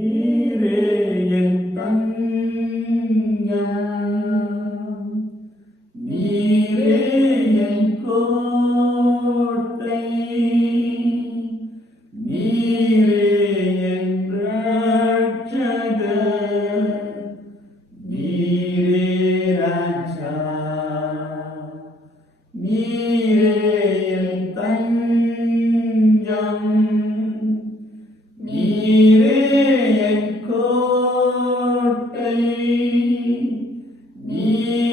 நீரே என் தங்கம் நீரே என் கோ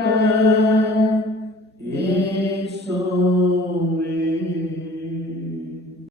Amen.